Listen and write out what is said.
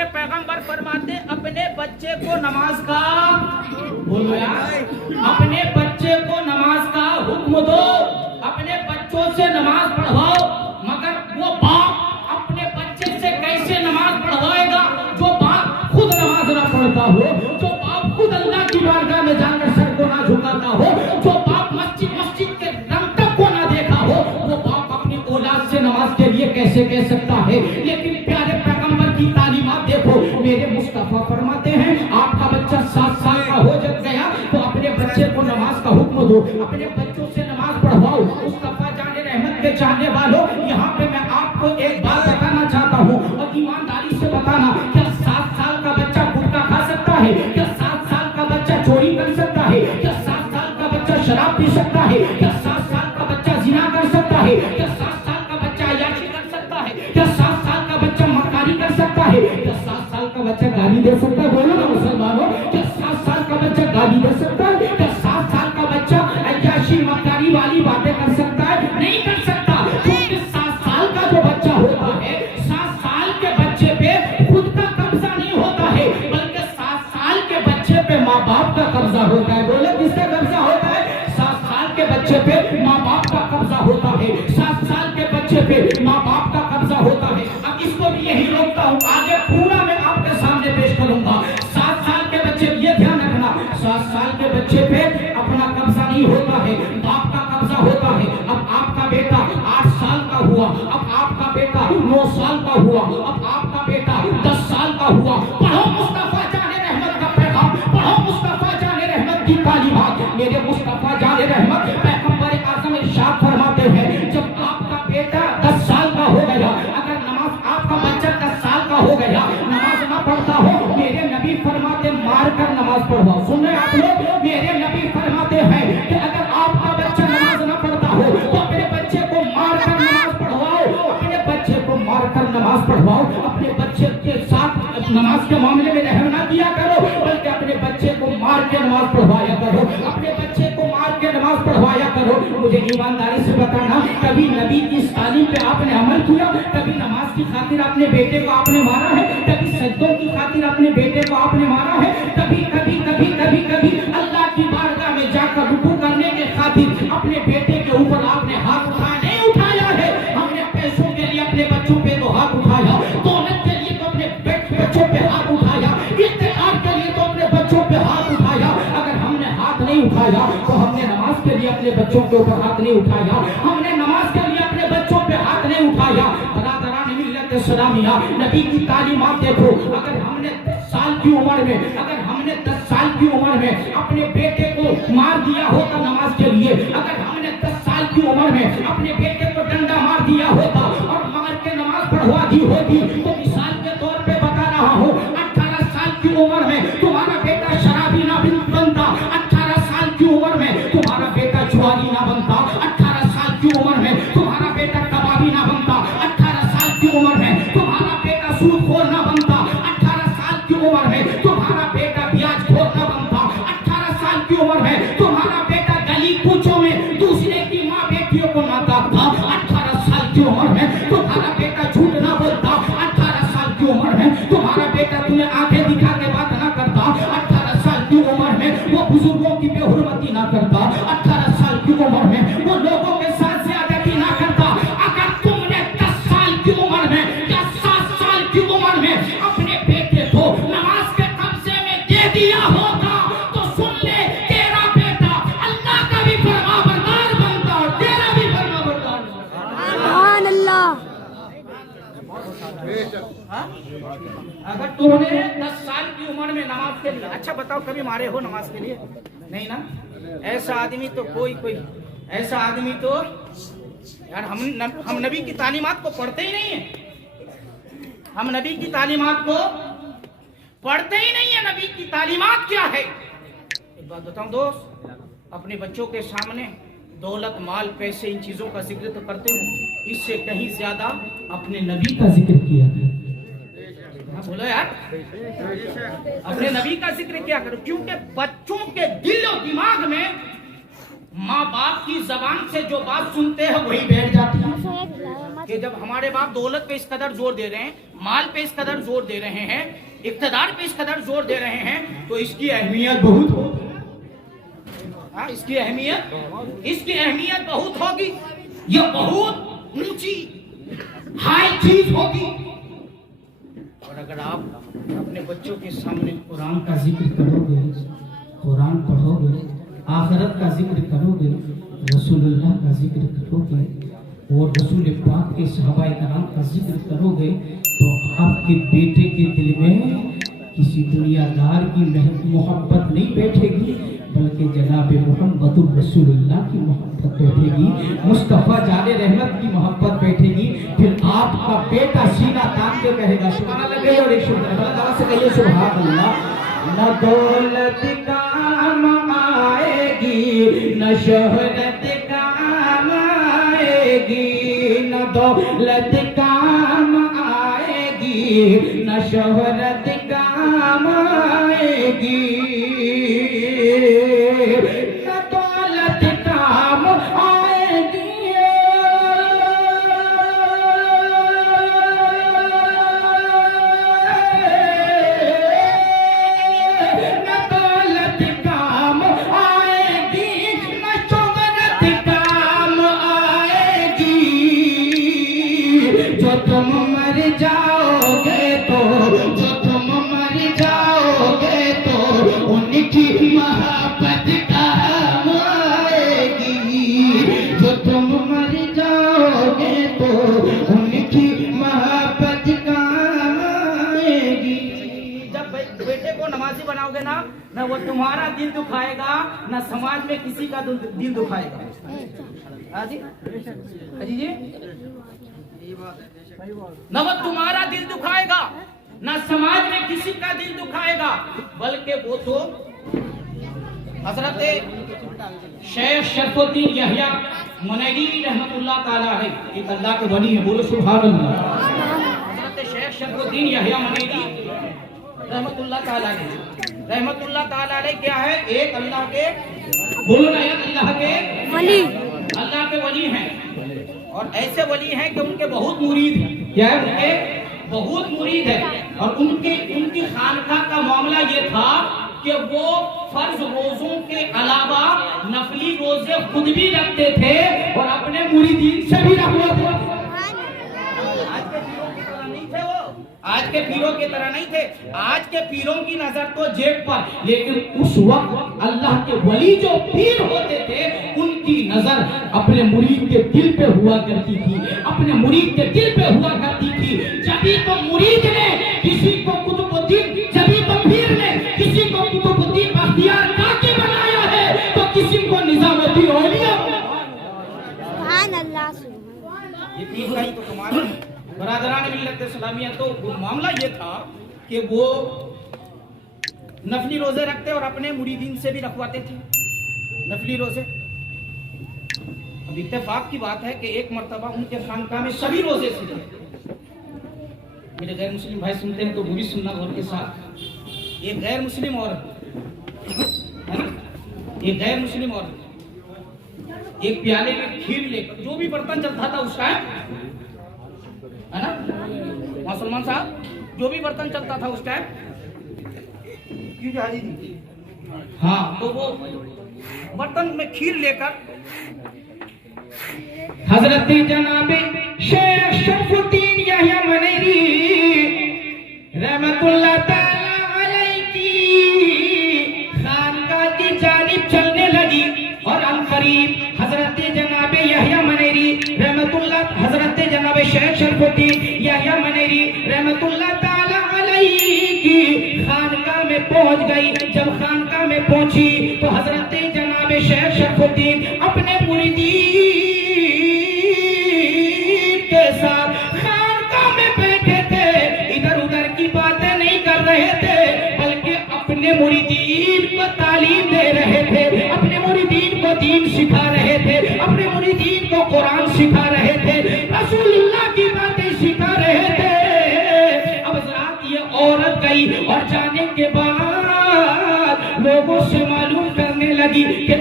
کے پیغمبر فرماتے اپنے بچے کو نماز کا بولو یار اپنے بچے کو نماز کا حکم دو اپنے بچوں سے نماز پڑھواؤ مگر وہ باپ اپنے بچے سے کیسے نماز پڑھوائے گا جو باپ خود نماز نہ پڑھتا ہو جو باپ خود اللہ کی بارگاہ میں جا کر سر کو نہ جھکاتا ہو جو باپ مسجد کے رنگ تک کو نہ دیکھا ہو وہ باپ اپنی اولاد سے نماز کے لیے کیسے کہہ سکتا ہے لیکن پیارے پیغمبر کی تعلیمات دیکھو میرے مصطفیٰ فرماتے ہیں آپ کا بچہ 7 سال کا ہو جب گیا تو اپنے بچے کو نماز کا حکم دو اپنے بچوں سے نماز پڑھواؤ مصطفیٰ جان رحمت کے چاہنے والوں یہاں پہ میں آپ کو ایک بات بتانا چاہتا ہوں اور ایمانداری سے بتانا کیا 7 سال کا بچہ گٹکا کھا سکتا ہے کیا 7 سال کا بچہ چوری کر سکتا ہے کیا 7 سال کا بچہ شراب پی سکتا ہے کیا 7 سال کا بچہ زنا کر سکتا ہے کیا 7 سال کا بچہ عیاشی کر سکتا ہے کیا 7 سال کا بچہ مکاری کر سکتا ہے کیا 7 سال کا بچہ گالی دے سکتا ہے بولو نا مسلمانوں کیا 7 سال کا بچہ گالی دے سکتا ہے کیا 7 سال کا بچہ عیاشی مکاری والی باتیں کر سکتا ہے نہیں کر سکتا کیونکہ 7 سال کا جو بچہ ہوتا ہے 7 سال کے بچے پہ خود کا قبضہ نہیں ہوتا ہے بلکہ 7 سال کے بچے پہ ماں باپ کا قبضہ ہوتا ہے بولے کس کا قبضہ ہوتا ہے 7 سال کے بچے پہ ماں باپ کا قبضہ ہوتا ہے 7 سال کے بچے پہ ماں باپ کا قبضہ ہوتا ہے اب اس کو بھی یہی روکتا ہوں آگے پورا میں آپ کے سامنے پیش کروں گا 7 سال کے بچے یہ دھیان رکھنا 7 سال کے بچے پہ اپنا قبضہ نہیں ہوتا ہے باپ کا قبضہ ہوتا ہے اب آپ کا بیٹا 8 سال کا ہوا اب آپ کا بیٹا 9 سال کا ہوا اب آپ کا بیٹا 10 سال کا ہوا پڑھو مصطفیٰ جان رحمت کا پیغام پڑھو مصطفیٰ جان رحمت کی تعلیمات میرے مصطفیٰ جان رحمت پیغمبر اعظم ارشاد فرماتے ہیں جب آپ کا بیٹا 10 سال کا ہو گیا اگر نماز آپ کا بچہ 10 سال کا ہو گیا نماز نہ پڑھتا ہو میرے نبی فرماتے مار کر نماز پڑھواؤ سن رہے آپ لوگ میرے نبی فرماتے ہیں کہ اگر آپ کا بچہ نماز نہ پڑھتا ہو تو اپنے بچے کو مار کر نماز پڑھواؤ اپنے بچے کو مار کر نماز پڑھواؤ اپنے بچے کے ساتھ نماز کے معاملے میں رحم نہ کیا کرو بلکہ اپنے بچے کو مار کے نماز پڑھوایا کرو اپنے بچے کو مار کے نماز پڑھوایا کرو مجھے ایمانداری سے بتانا کبھی نبی کی اس تعلیم پہ آپ نے عمل کیا کبھی نماز کی خاطر اپنے بیٹے کو آپ نے مارا ہے کبھی سجدوں کی خاطر اپنے بیٹے کو آپ نے مارا ہے کبھی اللہ کی بارگاہ میں جا کر رکوع کرنے کے خاطر اپنے بیٹے کے اوپر آپ نے ہاتھ اٹھایا نہیں اٹھایا ہے ہم نے پیسوں کے لیے اپنے بچوں پہ تو ہاتھ اٹھایا دولت کے لیے تو اپنے بچوں پہ ہاتھ اٹھایا اقتدار کے لیے تو اپنے بچوں پہ ہاتھ اٹھایا اگر ہم نے ہاتھ نہیں اٹھایا تو ہم نے نماز کے لیے اپنے بچوں کے اوپر ہاتھ نہیں اٹھایا ہم نے نماز کے لیے اپنے بچوں پہ ہاتھ نہیں اٹھایا برادران ملت اسلامیہ نبی کی تعلیمات دیکھو اگر ہم نے 10 سال کی عمر میں اپنے بیٹے کو مار دیا ہوتا نماز کے لیے اگر ہم نے 10 سال کی عمر میں اپنے بیٹے کو ڈنڈا مار دیا ہوتا اور مار کے نماز پڑھوا دی ہوتی تو مثال کے طور پہ بتا رہا ہوں 18 سال کی عمر میں تمہارا بیٹا شرابی نہ بنتا 18 سال کی عمر میں تمہارا بیٹا جواری نہ بنتا 18 سال کی عمر میں تمہارا بیٹا کبابی نہ بنتا 18 سال کی عمر میں تمہارا بیٹا سود خور نہ بنتا 18 سال کی عمر میں تمہارا بیٹا بیاج خور نہ بنتا 18 سال کی عمر میں تمہارا بیٹا گلی کوچوں میں دوسرے کی ماں بیٹیوں کو نہ داغتا 18 سال کی عمر میں تمہارا بیٹا جھوٹ نہ بولتا 18 سال کی عمر میں تمہارا بیٹا تمہیں آنکھیں دکھا کے بات نہ کرتا 18 سال کی عمر میں وہ بزرگوں کی بے حرمتی نہ کرتا 18 سال کی عمر میں وہ لوگوں کے ساتھ زیادتی نہ کرتا اگر تم نے 10 سال کی عمر میں یا 7 سال کی عمر میں اپنے بیٹے کو نماز کے قبضے میں دے دیا ہوتا تو سن لے تیرا بیٹا اللہ کا بھی فرما بردار بنتا اور تیرا بھی فرما بردار بنتا سبحان اللہ اگر تم نے 10 سال کی عمر میں نماز کے لیے اچھا بتاؤ کبھی مارے ہو نماز کے لیے نہیں نا ایسا آدمی تو کوئی ایسا آدمی تو یار ہم نبی کی تعلیمات کو پڑھتے ہی نہیں ہیں ہم نبی کی تعلیمات کو پڑھتے ہی نہیں ہیں نبی کی تعلیمات کیا ہے ایک بات بتاؤں دوست اپنے بچوں کے سامنے دولت مال پیسے ان چیزوں کا ذکر تو کرتے ہو اس سے کہیں زیادہ اپنے نبی کا ذکر کیا بولو یار اپنے نبی کا ذکر کیا کرو کیونکہ بچوں کے دل و دماغ میں ماں باپ کی زبان سے جو بات سنتے ہیں وہی بیٹھ جاتی ہے کہ جب ہمارے باپ دولت پہ اس قدر زور دے رہے ہیں، مال پہ اس قدر زور دے رہے ہیں، اقتدار پہ اس قدر زور دے رہے ہیں، تو اس کی اہمیت بہت ہوگی. اس کی اہمیت بہت ہوگی. یہ بہت اونچی ہائی چیز ہوگی. اور اگر آپ اپنے بچوں کے سامنے قرآن کا ذکر کرو گے، قرآن پڑھو گے، آخرت کا ذکر کرو گے، رسول اللہ کا ذکر کرو گے اور رسول پاک کے صحابہ کرام کا ذکر کرو گے، تو آپ کے بیٹے کے دل میں کسی دنیا دار کی محبت نہیں بیٹھے گی، بلکہ جناب محمد رسول اللہ کی محبت بیٹھے گی، مصطفیٰ جان رحمت کی محبت بیٹھے گی. پھر آپ کا بیٹا سینہ تان کے کہے گا سبحان اللہ. کہیے اور ایک شبد سے کہیے سبحان اللہ. نہ دولت کام آئے گی، نہ شہرت کام آئے گی، نہ دولت کام آئے گی، نہ شہرت کام آئے گی، نہ دولت کام آئے گی، نہ دولت کام آئے گی، نہ شہرت کام آئے گی. جو تم مر جاؤ گے تو، جو تم مر جاؤ گے تو ان کی محبت کام آئے گی. جو تم مر جاؤ گے تو ان کی محبت کام آئے گی. جب بیٹے کو نمازی بناؤ گے نا، نہ وہ تمہارا دل دکھائے گا، نہ سماج میں کسی کا دل دکھائے گا. ہاں جی جی، نہ وہ تمہارا دل دکھائے گا، نہ سماج میں کسی کا دل دکھائے گا، بلکہ وہ تو حضرت شیخ شرف الدین یحییٰ منیری رحمت اللہ تعالیٰ علیہ، ایک اللہ کے ولی ہیں، بولو سبحان اللہ. حضرت شیخ شرف الدین یحییٰ منیری رحمت اللہ تعالیٰ علیہ، رحمت اللہ تعالیٰ علیہ کیا ہے؟ ایک اللہ کے، بولو نا، ایک اللہ کے ولی، اللہ کے ولی ہیں. اور ایسے ولی ہیں کہ ان کے بہت مرید ہیں. کیا ہے؟ ان کے بہت مرید ہیں. اور ان کی خانقاہ کا معاملہ یہ تھا کہ وہ فرض روزوں کے علاوہ نفلی روزے خود بھی رکھتے تھے اور اپنے مریدین سے بھی رکھتے تھے. آج کے پیروں کی طرح نہیں تھے. آج کے پیروں کی نظر تو جیب پر، لیکن اس وقت اللہ کے ولی جو پیر ہوتے تھے ان کی نظر اپنے مرید کے دل پہ ہوا کرتی تھی، اپنے مرید کے دل پہ ہوا کرتی تھی. جبھی تو مرید نے کسی کو قطب الدین، جبھی تو پیر نے کسی کو قطب الدین بختیار کاکی بنایا ہے، تو کسی کو نظام الدین اولیاء. سبحان اللہ. یہ پیر کا ہی تو کمال ہے. برادران ملت اسلامیہ، تو معاملہ یہ تھا کہ وہ نفلی روزے رکھتے اور اپنے مریدین سے بھی رکھواتے تھے نفلی روزے. اب اتفاق کی بات ہے کہ ایک مرتبہ ان کے خانقاہ میں سبھی روزے سے تھے. میرے غیر مسلم بھائی سنتے ہیں تو وہ بھی سننا غور کے ساتھ. ایک غیر مسلم عورت ایک پیالے میں کھیر لے کر، جو بھی برتن چلتا تھا اس ٹائم، ہے نا مسلمان صاحب، جو بھی برتن چلتا تھا اس ٹائم، ہاں، تو وہ برتن میں کھیر لے کر حضرت جناب شیخ شرف الدین یحییٰ منیری رحمت اللہ تعالی علیہ کی خانقاہ کی جانب چلنے لگی. اور عنقریب حضرت جناب یحییٰ منیری رحمت اللہ، حضرت جناب شیخ شرف الدین یحییٰ منیری رحمت اللہ تعالی علیہ کی خانقاہ میں پہنچ گئی. جب خانقاہ میں پہنچی تو حضرت جناب شیخ شرف الدین اپنے مریدین کے ساتھ خانقاہ میں بیٹھے تھے. ادھر ادھر کی باتیں نہیں کر رہے تھے، بلکہ اپنے مریدین کو تعلیم دے رہے تھے، اپنے مریدین کو دین سکھا رہے تھے، اپنے مریدین کو قرآن سکھا رہے تھے، رسول اللہ کی باتیں سکھا رہے تھے. اب ذرا یہ عورت گئی اور جانے کے بعد لوگوں سے معلوم کرنے لگی کہ